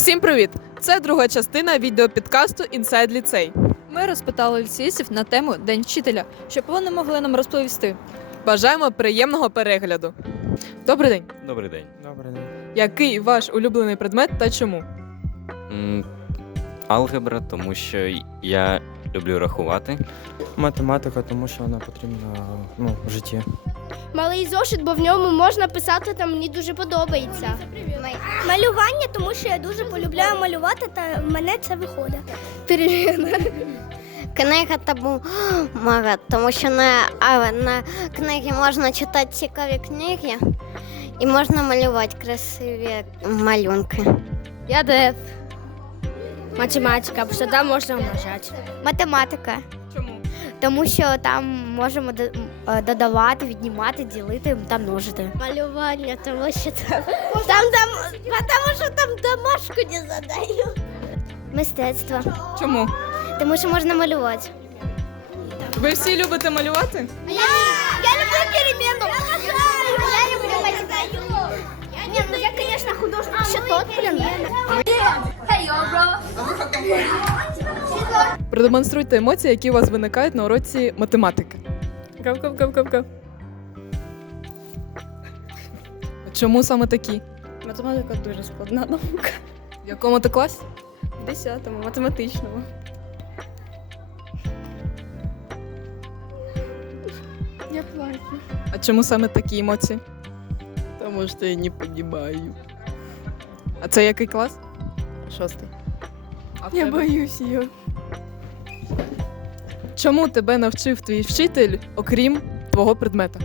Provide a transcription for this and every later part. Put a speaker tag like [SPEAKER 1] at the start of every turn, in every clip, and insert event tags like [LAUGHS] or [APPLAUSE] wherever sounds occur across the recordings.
[SPEAKER 1] Всім привіт! Це друга частина відеопідкасту Inside ліцей.
[SPEAKER 2] Ми розпитали ліцейців на тему День вчителя, щоб вони могли нам розповісти.
[SPEAKER 1] Бажаємо приємного перегляду. Добрий день!
[SPEAKER 3] Добрий день.
[SPEAKER 4] Добрий день.
[SPEAKER 1] Який ваш улюблений предмет та чому?
[SPEAKER 3] М, Алгебра, тому що я люблю рахувати.
[SPEAKER 4] Математика, тому що вона потрібна ну, в житті.
[SPEAKER 5] Малий зошит, бо в ньому можна писати, там мені дуже подобається. Малювання, тому що я дуже полюбляю малювати, та в мене це виходить.
[SPEAKER 6] Книга тому мага, тому що на, а, на книгі можна читати цікаві книги і можна малювати красиві малюнки.
[SPEAKER 5] Я деф. Математика, бо що там можна вважати.
[SPEAKER 6] Математика? Тому що там можемо е, додавати, віднімати, ділити та множити.
[SPEAKER 5] Малювання, тому що там, там, там тому що там домашку не задаю.
[SPEAKER 6] Мистецтво,
[SPEAKER 1] Чому?
[SPEAKER 6] тому що можна малювати.
[SPEAKER 1] Ви всі любите малювати?
[SPEAKER 5] Я, я люблю перемену. Я люблю. Ні, ну я, звісно, художник. Ще тот перемена.
[SPEAKER 1] Продемонструйте емоції, які у вас виникають на уроці математики.
[SPEAKER 2] Гав-гав-гав-гав.
[SPEAKER 1] Чому саме такі?
[SPEAKER 2] Математика дуже складна наука.
[SPEAKER 1] В якому ти класі?
[SPEAKER 2] В 10-му математичному. Я плачу.
[SPEAKER 1] А чому саме такі емоції?
[SPEAKER 2] Тому що я не розумію.
[SPEAKER 1] А це який клас?
[SPEAKER 2] Шостий.
[SPEAKER 1] А в
[SPEAKER 2] Я
[SPEAKER 1] тебе?
[SPEAKER 2] боюсь її.
[SPEAKER 1] Чому тебе навчив твій вчитель, окрім твого предмета?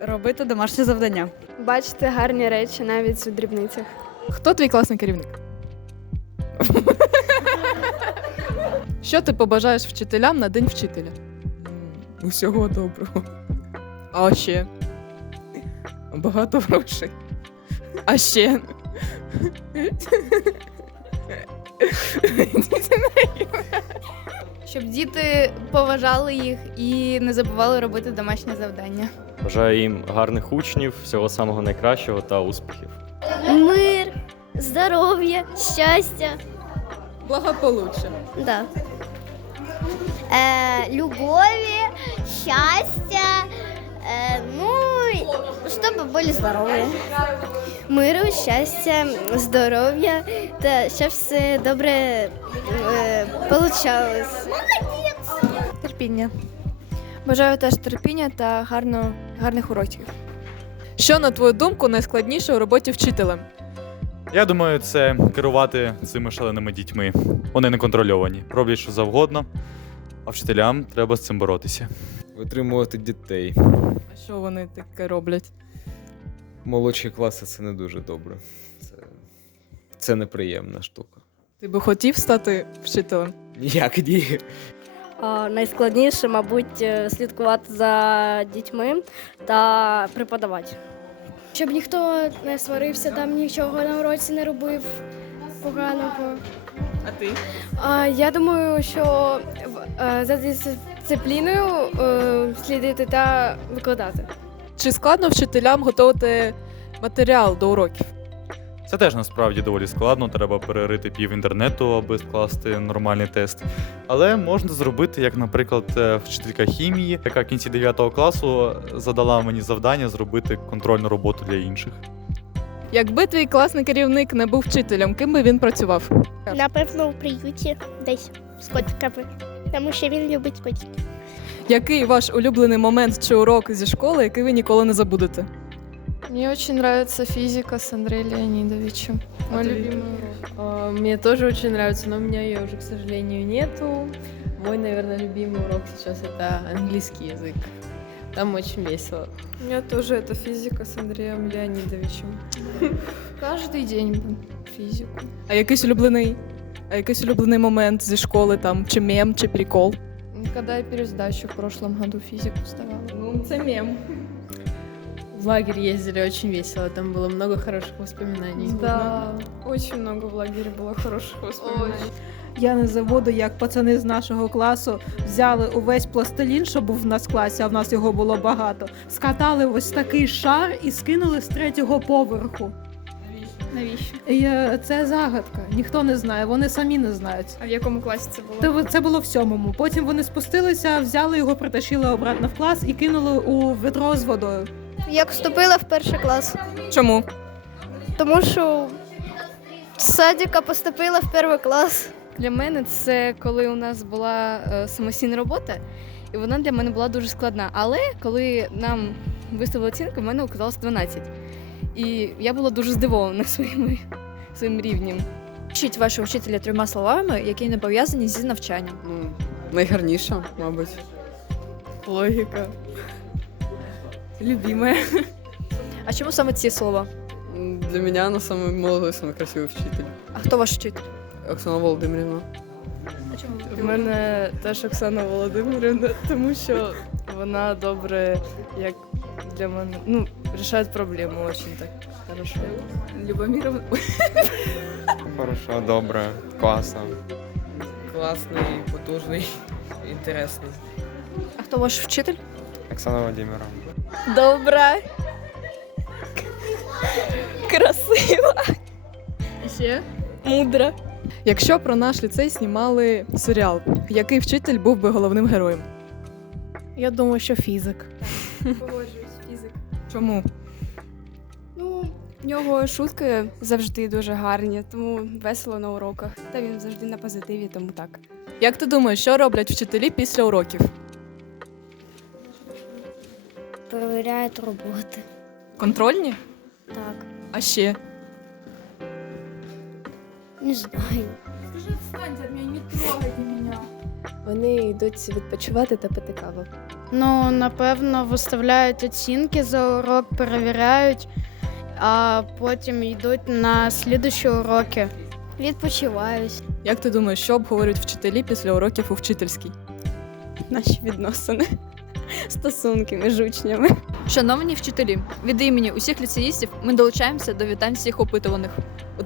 [SPEAKER 7] Робити домашнє завдання.
[SPEAKER 8] Бачити гарні речі навіть у дрібницях.
[SPEAKER 1] Хто твій класний керівник? Що ти побажаєш вчителям на день вчителя? Усього доброго. А ще. Багато грошей. А ще.
[SPEAKER 8] Щоб діти поважали їх і не забували робити домашні завдання.
[SPEAKER 9] Бажаю їм гарних учнів, всього самого найкращого та успіхів.
[SPEAKER 5] Мир, здоров'я, щастя.
[SPEAKER 1] Благополуччя.
[SPEAKER 5] Да.
[SPEAKER 6] Е, любові, щастя, е, ну, щоб були здорові.
[SPEAKER 5] Миру, щастя, здоров'я та щоб все добре е, получалось.
[SPEAKER 8] Терпіння. Бажаю теж терпіння та гарно, гарних уроків.
[SPEAKER 1] Що, на твою думку, найскладніше у роботі вчителем?
[SPEAKER 10] Я думаю, це керувати цими шаленими дітьми. Вони не контрольовані, роблять що завгодно, а вчителям треба з цим боротися.
[SPEAKER 11] Витримувати дітей.
[SPEAKER 1] А що вони таке роблять?
[SPEAKER 11] Молодші класи це не дуже добре. Це, це неприємна штука.
[SPEAKER 1] Ти би хотів стати вчителем?
[SPEAKER 11] Ніяк ні.
[SPEAKER 5] найскладніше, мабуть, е, слідкувати за дітьми та преподавати. Щоб ніхто не сварився, там нічого на уроці не робив поганого.
[SPEAKER 1] А ти?
[SPEAKER 8] А, я думаю, що е, за дисципліною е, слідити та викладати.
[SPEAKER 1] Чи складно вчителям готувати матеріал до уроків?
[SPEAKER 10] Це теж насправді доволі складно, треба перерити пів інтернету, аби скласти нормальний тест. Але можна зробити, як, наприклад, е, вчителька хімії, яка в кінці 9 класу задала мені завдання зробити контрольну роботу для інших.
[SPEAKER 1] Якби твій класний керівник не був вчителем, ким би він працював?
[SPEAKER 5] Напевно, у приюті десь з котиками, тому що він любить котиків.
[SPEAKER 1] Який ваш улюблений момент чи урок зі школи, який ви ніколи не забудете?
[SPEAKER 8] Мне очень нравится физика с Андреем Леонидовичем. Мой
[SPEAKER 1] ты?
[SPEAKER 8] любимый урок.
[SPEAKER 7] А, Мне тоже очень нравится, но у меня ее уже, к сожалению, нету. Мой, наверное, любимый урок сейчас это английский язык. Там очень весело.
[SPEAKER 8] У меня тоже это физика с Андреем Леонидовичем. [LAUGHS] Каждый день физику.
[SPEAKER 1] А якийсь улюблений? А якийсь улюблений момент зі школи, там, чи мем, чи прикол?
[SPEAKER 8] Когда я пересдачу в прошлом году физику сдавала.
[SPEAKER 7] Ну, это мем. В лагерь ездили очень весело, там было много хороших воспоминаний.
[SPEAKER 8] Да, очень много в лагере было хороших воспоминаний.
[SPEAKER 12] Я не забуду, як пацани з нашого класу взяли увесь пластилін, що був в нас в класі, а в нас його було багато. Скатали ось такий шар і скинули з третього поверху.
[SPEAKER 2] Навіщо?
[SPEAKER 12] І е, це загадка. Ніхто не знає, вони самі не знають.
[SPEAKER 2] А в якому класі це було?
[SPEAKER 12] Це, це було в сьомому. Потім вони спустилися, взяли його, притащили обратно в клас і кинули у ведро з водою.
[SPEAKER 6] Як вступила в перший клас,
[SPEAKER 1] Чому?
[SPEAKER 6] тому що з садика поступила в перший клас.
[SPEAKER 8] Для мене це коли у нас була е, самостійна робота, і вона для мене була дуже складна. Але коли нам виставили оцінку, в мене оказалось 12. І я була дуже здивована [LAUGHS] своїми, своїм рівнем.
[SPEAKER 2] Вчіть вашого вчителя трьома словами, які не пов'язані зі навчанням.
[SPEAKER 7] Ну, найгарніша, мабуть.
[SPEAKER 1] Логіка. Любиме.
[SPEAKER 2] А чому саме ці слова?
[SPEAKER 7] Для мене вона самий молодий, самий красивий вчитель.
[SPEAKER 2] А хто ваш вчитель?
[SPEAKER 7] Оксана Володимирівна.
[SPEAKER 2] А чому?
[SPEAKER 8] В мене теж Оксана Володимирівна, тому що вона добре, як для мене, ну, рішає проблеми дуже так хорошо.
[SPEAKER 1] Любоміров.
[SPEAKER 4] Хорошо, добре, класно.
[SPEAKER 7] Класний, потужний, інтересний.
[SPEAKER 2] А хто ваш вчитель?
[SPEAKER 4] Оксана Володимировна.
[SPEAKER 2] Добра. Красива.
[SPEAKER 8] Ще?
[SPEAKER 2] Мудра.
[SPEAKER 1] Якщо про наш ліцей знімали серіал, який вчитель був би головним героєм?
[SPEAKER 12] Я думаю, що фізик.
[SPEAKER 2] Фізик.
[SPEAKER 1] Чому?
[SPEAKER 8] Ну, в нього шутки завжди дуже гарні, тому весело на уроках. Та він завжди на позитиві, тому так.
[SPEAKER 1] Як ти думаєш, що роблять вчителі після уроків?
[SPEAKER 5] Перевіряють роботи.
[SPEAKER 1] Контрольні?
[SPEAKER 5] Так,
[SPEAKER 1] А ще?
[SPEAKER 5] не знаю.
[SPEAKER 7] Вони йдуть відпочивати та пити каву.
[SPEAKER 8] Ну, напевно, виставляють оцінки за урок, перевіряють, а потім йдуть на слідущі уроки.
[SPEAKER 5] Відпочиваюсь.
[SPEAKER 1] Як ти думаєш, що обговорюють вчителі після уроків у вчительській?
[SPEAKER 8] Наші відносини, стосунки між учнями.
[SPEAKER 2] Шановні вчителі, від імені усіх ліцеїстів ми долучаємося до вітань всіх опитуваних.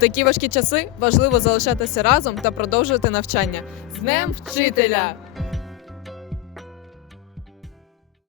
[SPEAKER 1] Такі важкі часи важливо залишатися разом та продовжувати навчання. З Днем вчителя!